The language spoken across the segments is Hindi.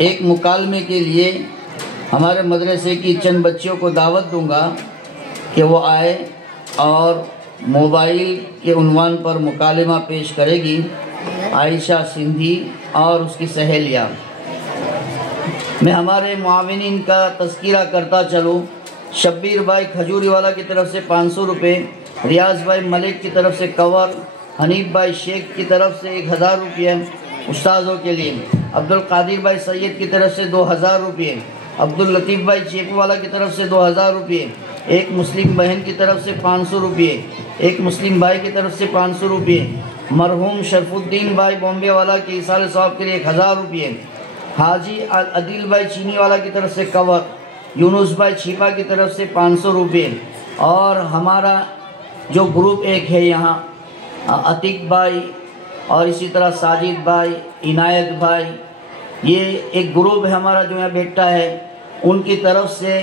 एक मुकालमे के लिए हमारे मदरसे की चंद बच्चियों को दावत दूंगा कि वो आए और मोबाइल के उन्वान पर मुकालमा पेश करेगी आयशा सिंधी और उसकी सहेलियाँ। मैं हमारे मुआविनीन का तज़किरा करता चलूँ। शब्बीर भाई खजूरी वाला की तरफ से 500 रुपये, रियाज भाई मलिक की तरफ से कवर, हनीफ भाई शेख की तरफ से 1000 रुपये उस्तादों के लिए, अब्दुल कादिर भाई सैयद की तरफ से 2000 रुपये, अब्दुल लतीफ़ भाई चेपू वाला की तरफ से 2000 रुपये, एक मुस्लिम बहन की तरफ से 500 रुपये, एक मुस्लिम भाई की तरफ से 500 रुपये, मरहूम शरफुद्दीन भाई बॉम्बे वाला के इसाले साहब के लिए 1000 रुपये, हाजी अदिल भाई चीनी वाला की तरफ से कवर, यूनुस भाई छिपा की तरफ से 500 रुपये। और हमारा जो ग्रुप एक है यहाँ अतीक भाई और इसी तरह साजिद भाई, इनायत भाई, ये एक ग्रुप है हमारा जो यहाँ बैठा है, उनकी तरफ से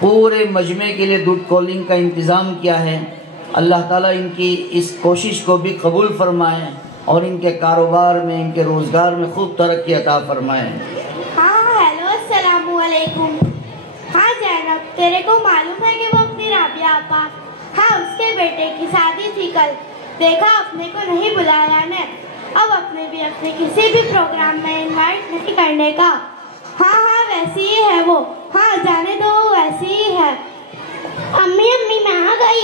पूरे मजमे के लिए दूध कॉलिंग का इंतज़ाम किया है। अल्लाह ताला इनकी इस कोशिश को भी कबूल फरमाए और इनके कारोबार में, इनके रोज़गार में खूब तरक्की अता फरमाए। हाँ हेलो अस्सलाम वालेकुम। हाँ जैनब, तेरे को मालूम है कि वो अपनी राबिया आपा, हाँ उसके बेटे की शादी थी कल, देखा अपने को नहीं बुलाया ने, अब अपने भी अपने किसी भी प्रोग्राम में इनवाइट नहीं करने का। हाँ हाँ वैसी ही है वो, हाँ जाने दो वैसी ही है। अम्मी अम्मी मैं आ गई,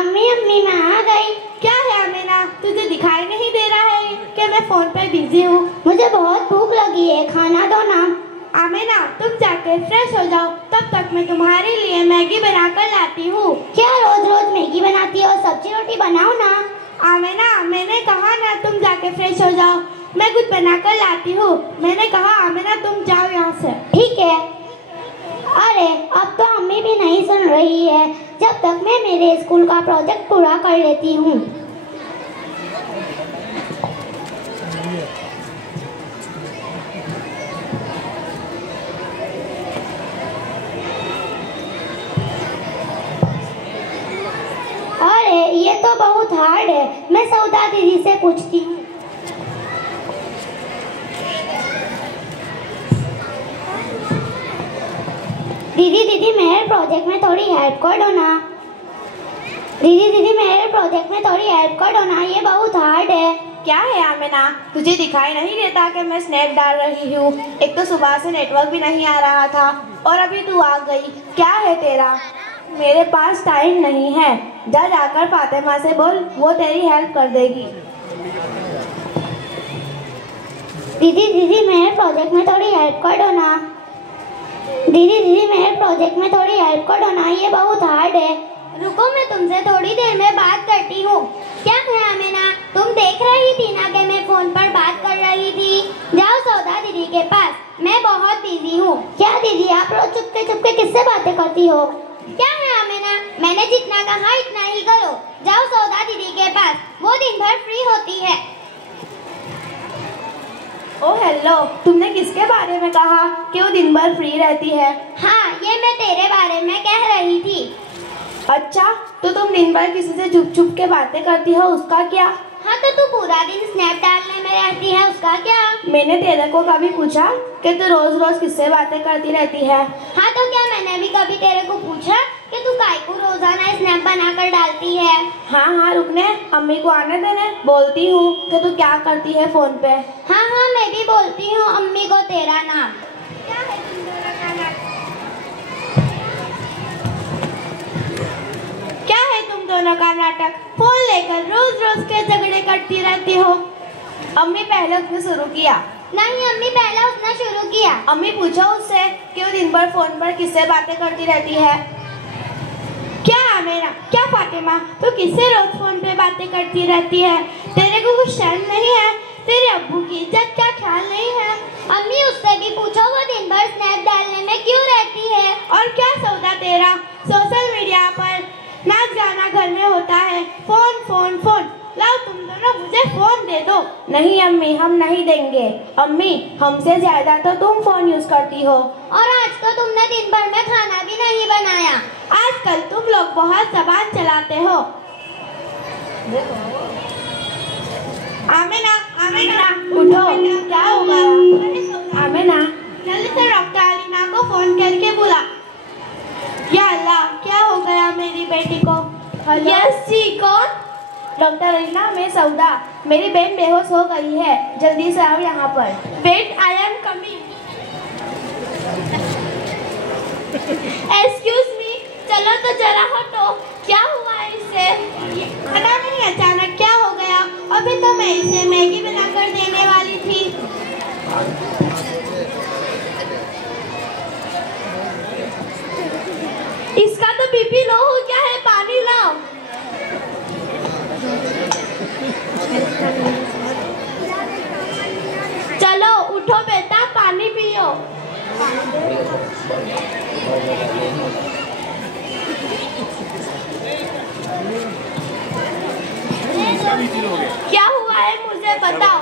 अम्मी अम्मी मैं आ गई। क्या है अमीना, तुझे दिखाई नहीं दे रहा है कि मैं फोन पे बिजी हूँ? मुझे बहुत भूख लगी है, खाना दो ना। आमिना तुम जाके फ्रेश हो जाओ, तब तक मैं तुम्हारे लिए मैगी बनाकर लाती हूँ। क्या रोज रोज मैगी बनाती हो, सब्जी रोटी बनाओ ना। आमिना मैंने कहा ना तुम जाके फ्रेश हो जाओ, मैं कुछ बनाकर लाती हूँ। मैंने कहा आमिना तुम जाओ यहाँ से। ठीक है। अरे अब तो अम्मी भी नहीं सुन रही है, जब तक मैं मेरे स्कूल का प्रोजेक्ट पूरा कर लेती हूँ। अरे ये तो बहुत हार्ड है, मैं सौदा दीदी से पूछती हूँ। दीदी मेरे प्रोजेक्ट में थोड़ी हेल्प कर दो ना। दीदी मेरे प्रोजेक्ट में थोड़ी हेल्प कर दो ना, ये बहुत हार्ड है। क्या है आमिना, तुझे दिखाई नहीं देता कि मैं स्नैप डाल रही हूँ? एक तो सुबह से नेटवर्क भी नहीं आ रहा था और अभी तू आ गई, क्या है तेरा? मेरे पास टाइम नहीं है, जा जाकर फातिमा से बोल, वो तेरी हेल्प कर देगी। दीदी मेरे प्रोजेक्ट में थोड़ी हेल्प कर दो ना। दीदी मेरे प्रोजेक्ट में थोड़ी हेल्प कर दो ना, ये बहुत हार्ड है। रुको मैं तुमसे थोड़ी देर में बात करती हूँ। क्या है आमिना, तुम देख रही थी ना कि मैं फोन पर बात कर रही थी? जाओ सौदा दीदी के पास, मैं बहुत बिजी हूँ। क्या दीदी आप रोज चुपके किससे बातें करती हो? क्या है आमिना, मैंने जितना कहा इतना ही करो। जाओ सौदा दीदी के पास, वो दिन भर फ्री होती है। ओ हेलो, तुमने किसके बारे में कहा कि वो दिन भर फ्री रहती है? हाँ ये मैं तेरे बारे में कह रही थी। अच्छा, तो तुम दिन भर किसी से छुप के बातें करती हो, उसका क्या? हाँ तो तू पूरा दिन स्नैप डालने में रहती है, उसका क्या? मैंने तेरे को कभी पूछा कि तू रोज रोज किससे बातें करती रहती है? हाँ तो क्या मैंने भी कभी तेरे को पूछा कि तू काय को रोजाना स्नैप बनाकर डालती है? हाँ रुकने, अम्मी को आने देने, बोलती हूँ कि तू क्या करती है फोन पे। हाँ मैं भी बोलती हूँ अम्मी को तेरा नाम। क्या है तुम दोनों का नाटक? फोन लेकर रोज रोज के झगड़े करती रहती हो। अम्मी पहले उसने शुरू किया। नहीं अम्मी पहले उसने शुरू किया। अम्मी पूछो उससे कि वो दिन भर फोन पर किससे बातें करती रहती है। क्या आमिना, क्या फातिमा, तू किससे रोज फोन पे बातें करती रहती है? तेरे को कुछ शर्म नहीं है? तेरे अब्बू की इज्जत क्या ख्याल नहीं है? अम्मी उससे भी पूछो वो दिन भर स्नैप डालने में क्यों रहती है? और क्या सौदा तेरा? सोशल मीडिया पर नाच गाना घर में होता है, फोन फोन फोन। लाओ तुम दोनों मुझे फोन दे दो। नहीं अम्मी हम नहीं देंगे। अम्मी हमसे ज्यादा तो तुम फोन यूज करती हो। और आज तो तुमने दिन भर में खाना भी नहीं बनाया। आजकल तुम लोग बहुत जबान चलाते हो। आमिना उठो, क्या हुआ? आमिना यस जी, कौन? डॉक्टर रीना, मैं सौदा। मेरी बहन बेहोश हो गई है, जल्दी से आओ यहाँ पर। Wait, I am coming. Excuse me, चलो तो जरा हटो। क्या हुआ इसे? पता नहीं अचानक क्या हो गया। अभी तो मैं इसे मैगी बनाकर देने वाली थी। इसका तो बीपी लो हो गया है, पानी लाओ। चलो उठो बेटा, पानी पियो। क्या हुआ है मुझे बताओ।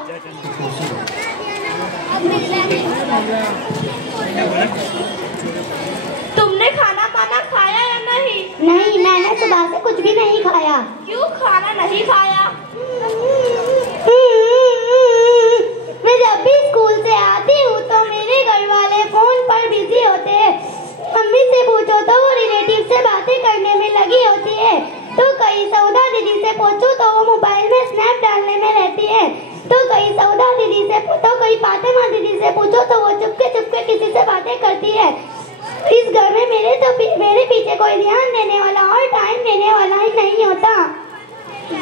तुमने खाना पाना खाया या नहीं? नहीं, मैंने सुबह से कुछ भी नहीं खाया। क्यों खाना नहीं खाया? मैं जब भी स्कूल से आती हूँ तो मेरे घर वाले फोन पर बिजी होते हैं। मम्मी से पूछो तो वो रिलेटिव से बातें करने में लगी होती है, तो कहीं सौदा दीदी से पूछो तो वो मोबाइल में स्नैप डालने में रहती है, तो कहीं सौदा दीदी से तो कहीं फातिमा दीदी से पूछो तो वो चुपके चुपके किसी से बातें करती है। इस घर में मेरे पीछे कोई ध्यान देने वाला और टाइम देने वाला ही नहीं होता।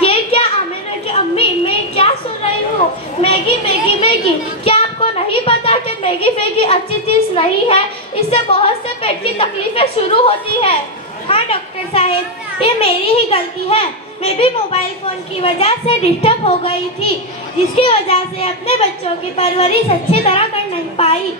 ये क्या आमिना की अम्मी, मैं क्या सुन रही हूँ? Maggi Maggi Maggi. क्या आपको नहीं पता कि मैगी फैगी अच्छी चीज नहीं है? इससे बहुत से पेट की तकलीफें शुरू होती है। हाँ डॉक्टर साहब, ये मेरी ही गलती है। मैं भी मोबाइल फोन की वजह से डिस्टर्ब हो गई थी, जिसकी वजह से अपने बच्चों की परवरिश अच्छी तरह कर नहीं पाई।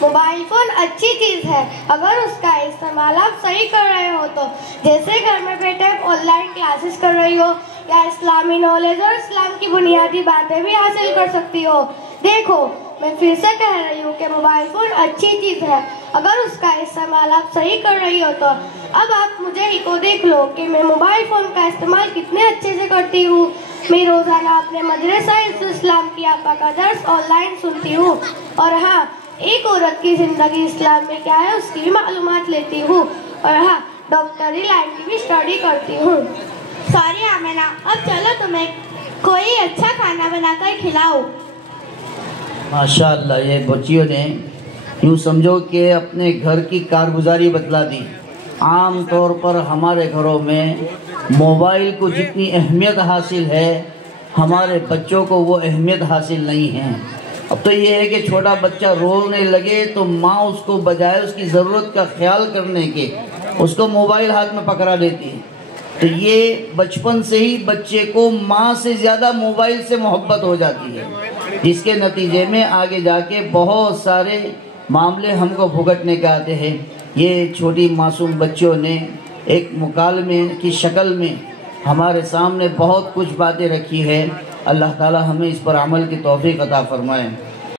मोबाइल फोन अच्छी चीज है अगर उसका इस्तेमाल आप सही कर रहे हो तो। जैसे घर में बैठे ऑनलाइन क्लासेस कर रही हो या इस्लामी नॉलेज और इस्लाम की बुनियादी बातें भी हासिल कर सकती हो। देखो, मैं फिर से कह रही हूँ कि मोबाइल फोन अच्छी चीज है अगर उसका इस्तेमाल आप सही कर रही हो तो। अब आप मुझे ही को देख लो कि मैं मोबाइल फोन का इस्तेमाल कितने अच्छे से करती हूँ। मैं रोजाना अपने मदरसा इस्लाम की आपा का दर्स ऑनलाइन सुनती हूँ, और हाँ, एक औरत की जिंदगी इस्लाम में क्या है उसकी भी मालूमात लेती हूँ, और हाँ, डॉक्टरी लाइन की भी स्टडी करती हूँ। सॉरी आमिना, अब चलो तुम्हें कोई अच्छा खाना बनाकर खिलाओ। माशाअल्लाह, ये बच्चियों ने यूँ समझो कि अपने घर की कारगुजारी बतला दी। आम तौर पर हमारे घरों में मोबाइल को जितनी अहमियत हासिल है, हमारे बच्चों को वो अहमियत हासिल नहीं है। अब तो ये है कि छोटा बच्चा रोने लगे तो माँ उसको बजाय उसकी ज़रूरत का ख्याल करने के उसको मोबाइल हाथ में पकड़ा देती है। तो ये बचपन से ही बच्चे को माँ से ज़्यादा मोबाइल से मोहब्बत हो जाती है, जिसके नतीजे में आगे जाके बहुत सारे मामले हमको भुगतने के आते हैं। ये छोटी मासूम बच्चों ने एक मुकालमे की शक्ल में हमारे सामने बहुत कुछ बातें रखी है। अल्लाह ताला हमें इस पर अमल की तौफीक अता फरमाए।